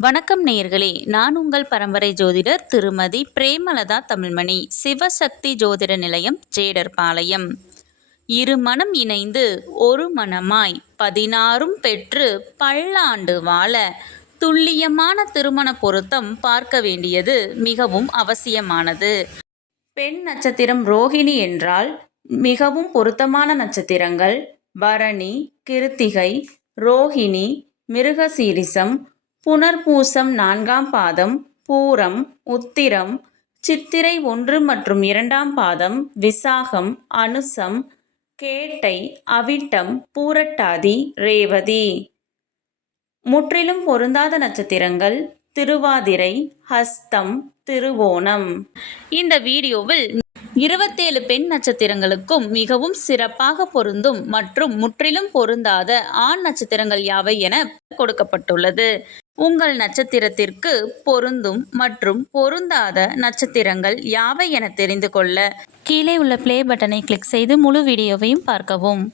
வணக்கம் நேயர்களே, நான் உங்கள் பரம்பரை ஜோதிடர் திருமதி பிரேமலதா தமிழ்மணி, சிவசக்தி ஜோதிட நிலையம், ஜேடர்பாளையம். இரு மனம் இணைந்து ஒரு மனமாய் 16ம் பெற்று பல்லாண்டு வாழ துல்லியமான திருமண பொருத்தம் பார்க்க வேண்டியது மிகவும் அவசியமானது. பெண் நட்சத்திரம் ரோகிணி என்றால் மிகவும் பொருத்தமான நட்சத்திரங்கள் பரணி, கிருத்திகை, ரோகிணி, மிருகசீரிசம், புனர்பூசம் 4ஆம் பாதம், பூரம், உத்திரம், சித்திரை 1 மற்றும் 2ஆம் பாதம், விசாகம், அனுசம், கேட்டை, அவிட்டம், பூரட்டாதி, ரேவதி. முற்றிலும் பொருந்தாத நட்சத்திரங்கள் திருவாதிரை, ஹஸ்தம், திருவோணம். இந்த வீடியோவில் 27 பெண் நட்சத்திரங்களுக்கும் மிகவும் சிறப்பாக பொருந்தும் மற்றும் முற்றிலும் பொருந்தாத ஆண் நட்சத்திரங்கள் யாவை என கொடுக்கப்பட்டுள்ளது. உங்கள் நட்சத்திரத்திற்கு பொருந்தும் மற்றும் பொருந்தாத நட்சத்திரங்கள் யாவை என தெரிந்து கொள்ள கீழே உள்ள ப்ளே பட்டனை கிளிக் செய்து முழு வீடியோவையும் பார்க்கவும்.